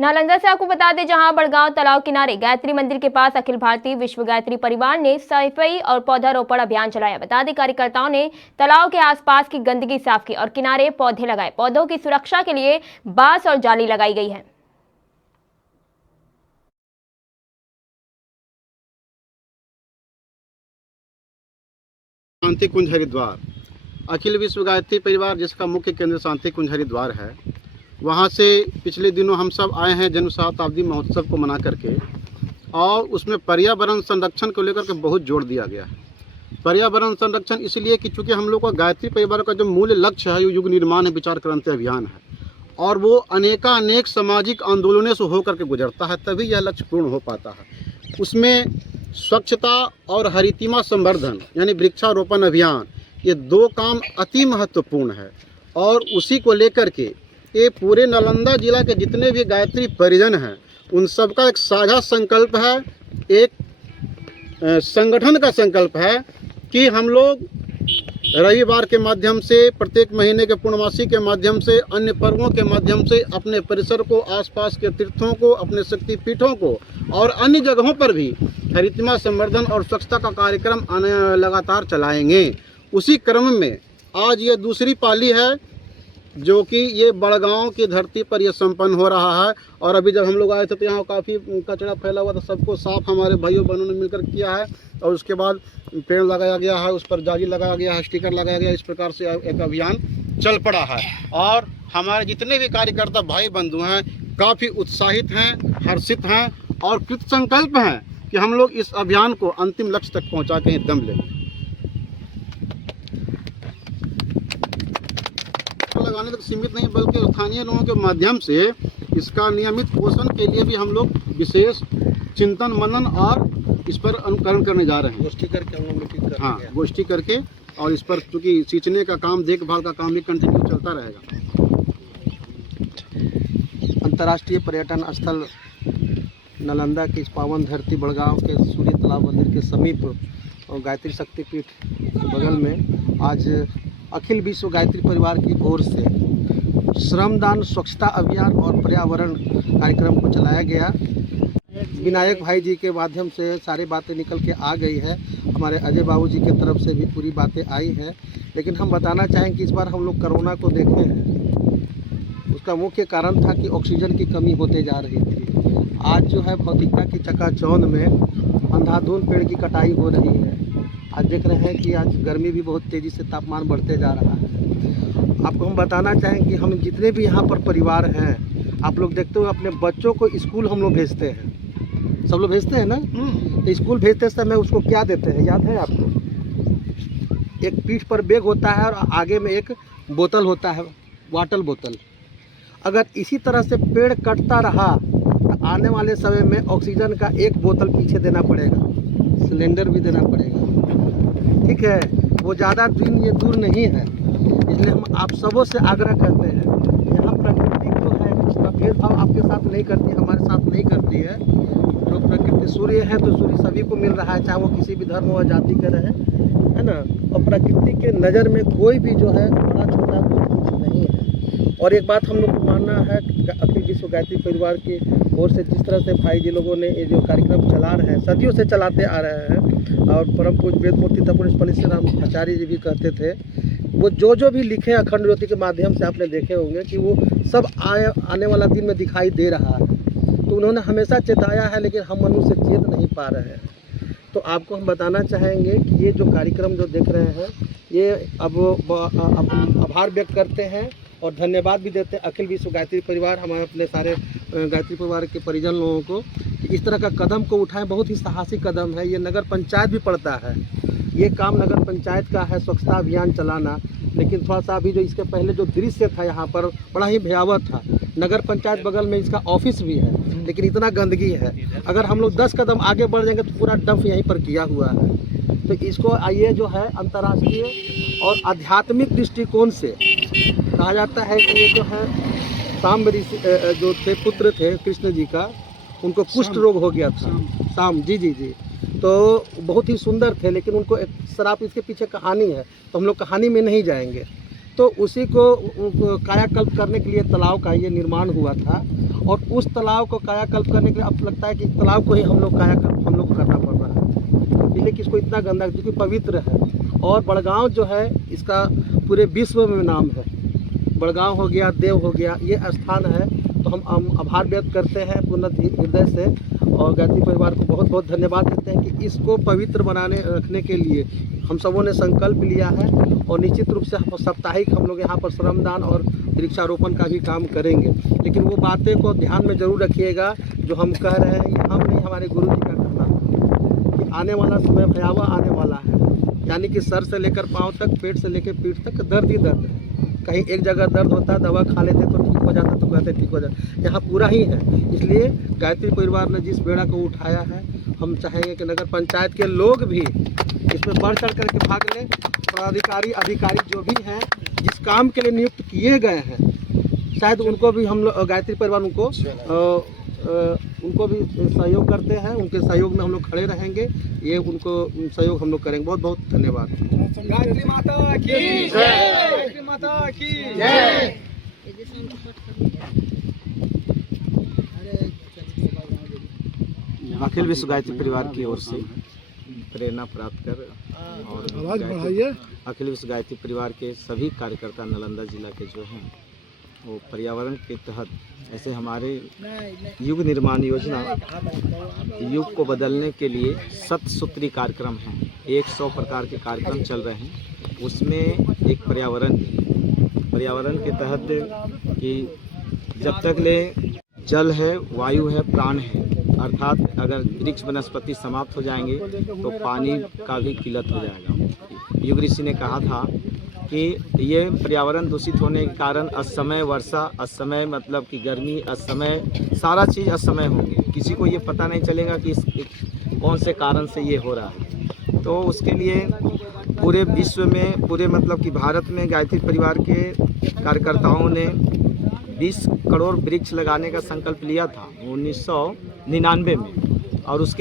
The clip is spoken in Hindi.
नालंदा से आपको बता दें, जहां बड़गांव तालाब किनारे गायत्री मंदिर के पास अखिल भारतीय विश्व गायत्री परिवार ने सफाई और पौधारोपण अभियान चलाया। बता दें, कार्यकर्ताओं ने तालाब के आसपास की गंदगी साफ की और किनारे पौधे लगाए। पौधों की सुरक्षा के लिए बांस और जाली लगाई गई है। शांति कुंज हरिद्वार अखिल विश्व गायत्री परिवार, जिसका मुख्य केंद्र शांति कुंज हरिद्वार है, वहाँ से पिछले दिनों हम सब आए हैं जन्म शताब्दी महोत्सव को मना करके, और उसमें पर्यावरण संरक्षण को लेकर के बहुत जोर दिया गया है। पर्यावरण संरक्षण इसलिए कि चूँकि हम लोग का गायत्री परिवार का जो मूल लक्ष्य है, युग निर्माण है, विचार क्रांति अभियान है, और वो अनेक सामाजिक आंदोलनों से होकर के गुजरता है, तभी यह लक्ष्य पूर्ण हो पाता है। उसमें स्वच्छता और हरितिमा संवर्धन यानी वृक्षारोपण अभियान, ये दो काम अति महत्वपूर्ण है। और उसी को लेकर के ये पूरे नालंदा जिला के जितने भी गायत्री परिजन हैं, उन सबका एक साझा संकल्प है, एक संगठन का संकल्प है कि हम लोग रविवार के माध्यम से, प्रत्येक महीने के पूर्णमासी के माध्यम से, अन्य पर्वों के माध्यम से अपने परिसर को, आसपास के तीर्थों को, अपने शक्तिपीठों को और अन्य जगहों पर भी हरितिमा संवर्धन और स्वच्छता का कार्यक्रम लगातार चलाएंगे। उसी क्रम में आज ये दूसरी पाली है जो कि ये बड़गांव की धरती पर ये संपन्न हो रहा है। और अभी जब हम लोग आए थे तो यहाँ काफ़ी कचरा फैला हुआ था, सबको साफ हमारे भाइयों बहनों ने मिलकर किया है। और उसके बाद पेड़ लगाया गया है, उस पर जाली लगाया गया है, स्टिकर लगाया गया। इस प्रकार से एक अभियान चल पड़ा है और हमारे जितने भी कार्यकर्ता भाई बंधु हैं काफ़ी उत्साहित हैं, हर्षित हैं और कृत संकल्प हैं कि हम लोग इस अभियान को अंतिम लक्ष्य तक पहुँचा के दम लेंगे। लगाने तक सीमित नहीं, बल्कि स्थानीय लोगों के माध्यम से इसका नियमित पोषण के लिए भी हम लोग विशेष चिंतन मनन और इस पर अनुकरण करने जा रहे हैं। गोष्ठी करके हम लोग गोष्ठी करके, और इस पर चूँकि सींचने का काम, देखभाल का काम भी कंटिन्यू चलता रहेगा। अंतर्राष्ट्रीय पर्यटन स्थल नालंदा की इस पावन धरती बड़गांव के सूर्य तालाब मंदिर के समीप और गायत्री शक्तिपीठ के बगल में आज अखिल विश्व गायत्री परिवार की ओर से श्रमदान, स्वच्छता अभियान और पर्यावरण कार्यक्रम को चलाया गया। विनायक भाई जी के माध्यम से सारी बातें निकल के आ गई है, हमारे अजय बाबू जी की तरफ से भी पूरी बातें आई हैं। लेकिन हम बताना चाहें कि इस बार हम लोग कोरोना को देखे हैं, उसका मुख्य कारण था कि ऑक्सीजन की कमी होते जा रही थी। आज जो है भौतिकता की चकाचौंध में अंधाधुंध पेड़ की कटाई हो रही है। आज देख रहे हैं कि आज गर्मी भी बहुत तेज़ी से तापमान बढ़ते जा रहा है। आपको हम बताना चाहें कि हम जितने भी यहाँ पर परिवार हैं, आप लोग देखते हो अपने बच्चों को स्कूल हम लोग भेजते हैं, सब लोग भेजते हैं ना। तो स्कूल भेजते समय उसको क्या देते हैं याद है आपको? एक पीठ पर बैग होता है और आगे में एक बोतल होता है, वाटर बोतल। अगर इसी तरह से पेड़ कटता रहा तो आने वाले समय में ऑक्सीजन का एक बोतल पीछे देना पड़ेगा, सिलेंडर भी देना पड़ेगा। ठीक है, वो ज़्यादा दिन ये दूर नहीं है। इसलिए हम आप सबों से आग्रह करते हैं, यहाँ प्रकृति जो है उसका भेदभाव आपके साथ नहीं करती, हमारे साथ नहीं करती है। जो प्रकृति, सूर्य है तो सूर्य सभी को मिल रहा है, चाहे वो किसी भी धर्म व जाति के रहे, है ना। और प्रकृति के नज़र में कोई भी जो है बड़ा छोटा कुछ नहीं है। और एक बात हम लोग को मानना है, अखिल विश्व गायत्री परिवार की ओर से जिस तरह से भाई जी लोगों ने ये जो कार्यक्रम चला रहे हैं, सदियों से चलाते आ रहे हैं, और परम पूज्य वेदमूर्ति तपोनिष्ठ श्री राम आचार्य जी भी कहते थे, वो जो भी लिखे अखंड ज्योति के माध्यम से आपने देखे होंगे कि वो सब आने वाला दिन में दिखाई दे रहा है। तो उन्होंने हमेशा चेताया है, लेकिन हम मनुष्य चेत नहीं पा रहे हैं। तो आपको हम बताना चाहेंगे कि ये जो कार्यक्रम जो देख रहे हैं, ये अब आभार व्यक्त करते हैं और धन्यवाद भी देते हैं अखिल विश्व गायत्री परिवार, हमारे अपने सारे गायत्री परिवार के परिजन लोगों को, कि इस तरह का कदम को उठाएं। बहुत ही साहसिक कदम है। ये नगर पंचायत भी पड़ता है, ये काम नगर पंचायत का है, स्वच्छता अभियान चलाना। लेकिन थोड़ा सा अभी जो इसके पहले जो दृश्य था यहाँ पर बड़ा ही भयावह था। नगर पंचायत बगल में इसका ऑफिस भी है, लेकिन इतना गंदगी है। अगर हम लोग 10 कदम आगे बढ़ जाएंगे तो पूरा डंप यहीं पर किया हुआ है। तो इसको आइए जो है अंतर्राष्ट्रीय और आध्यात्मिक दृष्टिकोण से कहा जाता है कि ये जो है शाम ऋषि जो थे, पुत्र थे कृष्ण जी का, उनको कुष्ठ रोग हो गया था। शाम जी जी जी, तो बहुत ही सुंदर थे, लेकिन उनको एक शराब, इसके पीछे कहानी है, तो हम लोग कहानी में नहीं जाएंगे। तो उसी को कायाकल्प करने के लिए तालाब का ये निर्माण हुआ था। और उस तालाब को कायाकल्प करने के लिए अब लगता है कि तालाब को ही हम लोग कायाकल्प हम लोग को करना पड़ रहा है, इसलिए कि इसको इतना गंदा, क्योंकि पवित्र है। और बड़गांव जो है इसका पूरे विश्व में नाम है। बड़गांव हो गया, देव हो गया, ये स्थान है। तो हम आभार व्यक्त करते हैं पूर्ण हृदय से और गायत्री परिवार को बहुत बहुत धन्यवाद देते हैं कि इसको पवित्र रखने के लिए हम सबों ने संकल्प लिया है। और निश्चित रूप से साप्ताहिक हम लोग यहाँ पर श्रमदान और वृक्षारोपण का भी काम करेंगे। लेकिन वो बातें को ध्यान में ज़रूर रखिएगा जो हम कह रहे हैं, ये हम नहीं, हमारे गुरु जी का कहना है कि आने वाला समय भयावह आने वाला है। यानी कि सर से लेकर पाँव तक, पेट से लेकर पीठ तक दर्द ही दर्द है। कहीं एक जगह दर्द होता है, दवा खा लेते तो ठीक हो जाता, तो कहते ठीक हो जाता, यहाँ पूरा ही है। इसलिए गायत्री परिवार ने जिस बेड़ा को उठाया है, हम चाहेंगे कि नगर पंचायत के लोग भी इसमें बढ़ चढ़ करके भाग लें। पदाधिकारी, अधिकारी जो भी हैं, जिस काम के लिए नियुक्त किए गए हैं, शायद उनको भी हम लोग गायत्री परिवार उनको भी सहयोग करते हैं। उनके सहयोग में हम लोग खड़े रहेंगे, ये उनको सहयोग हम लोग करेंगे। बहुत बहुत धन्यवाद। गायत्री माता की जय, गायत्री माता की जय। अखिल विश्व गायत्री परिवार की ओर से प्रेरणा प्राप्त कर और अखिल विश्व गायत्री परिवार के सभी कार्यकर्ता नालंदा जिला के जो हैं, वो पर्यावरण के तहत ऐसे हमारे युग निर्माण योजना, युग को बदलने के लिए 7 सूत्री कार्यक्रम हैं। 100 प्रकार के कार्यक्रम चल रहे हैं। उसमें एक पर्यावरण के तहत कि जब तक ले जल है, वायु है, प्राण है, अर्थात अगर वृक्ष वनस्पति समाप्त हो जाएंगे तो पानी का भी किल्लत हो जाएगा। युग ऋषि ने कहा था कि ये पर्यावरण दूषित होने के कारण असमय वर्षा, असमय मतलब कि गर्मी, असमय सारा चीज़ असमय होंगे। किसी को ये पता नहीं चलेगा कि कौन से कारण से ये हो रहा है। तो उसके लिए पूरे विश्व में, पूरे मतलब कि भारत में गायत्री परिवार के कार्यकर्ताओं ने 20 करोड़ वृक्ष लगाने का संकल्प लिया था 1999 में। और उसके